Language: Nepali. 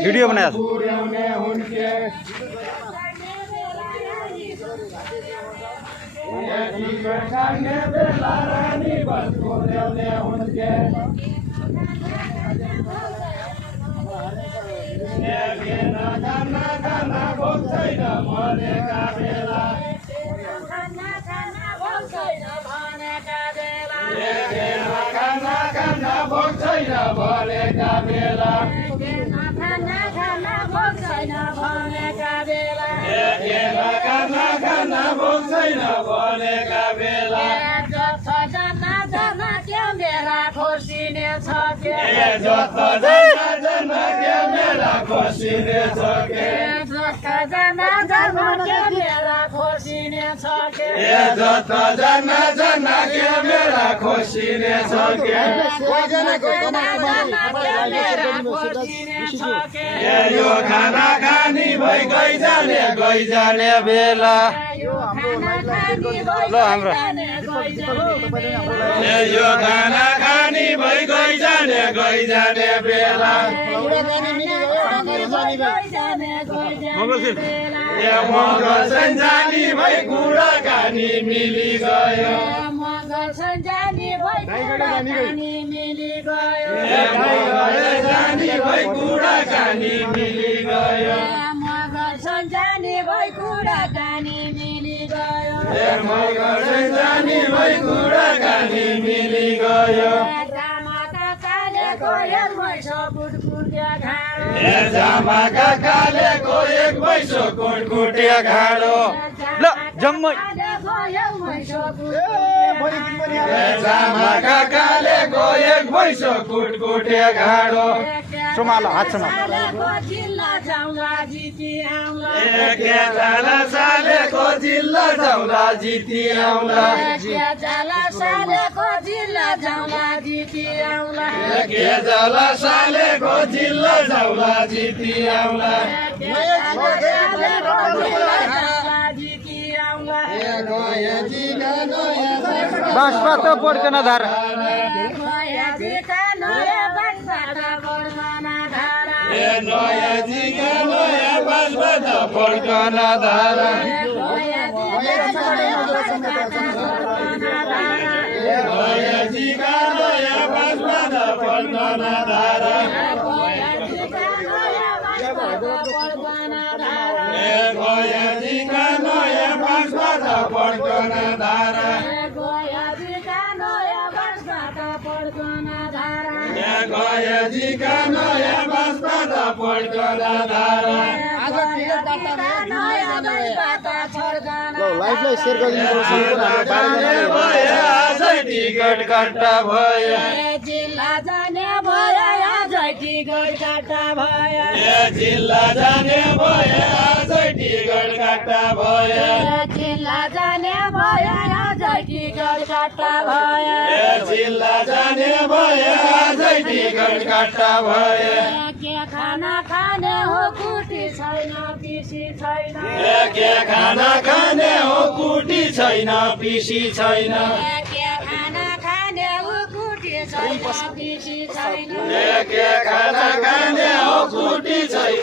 वीडियो बनाया खाना खानी भई गई जाने बेला ल हाम्रो यो खाना खानी भई गई जाने बेला मगर सन्जानी भई कुराकानी मिली गयो सन्जानी भई कुराकानी मिली गयो मगर सन्जानी भई कुराकानी मिली गयो मगर सन्जानी भई कुराकानी मिली गयो जामाका कालेको एक भैँसो कुटकुटिया घाँडो ल जम्मै जामाका कालेको एक भैँसो कुटकुटिया घाँडो समालो हात समालो सालेको जिल्ला जाउँला जिती आउँला सालेको जिल्ला जाउँला जिती आउँला बाँसबाट पड्कन धारा पड्कन धारा लाइफलाई शेयर टिकट काट्टा भयो जिल्ला जाने भयो आजै टिकट काट्टा भयो जिल्ला जाने भयो आजै टिकट काट्टा भयो जिल्ला जाने भयो आजै टिकट काट्टा भए जिल्ला जाने भए आजै टिकट काट्टा भए के खाना खाने हो कुटी छैन पिसी छैन के खाना खाने हो कुटी छैन पिसी छैन के खाना खाने हो कुटी छैन पिसी छैन के खाना खाने हो कुटी छैन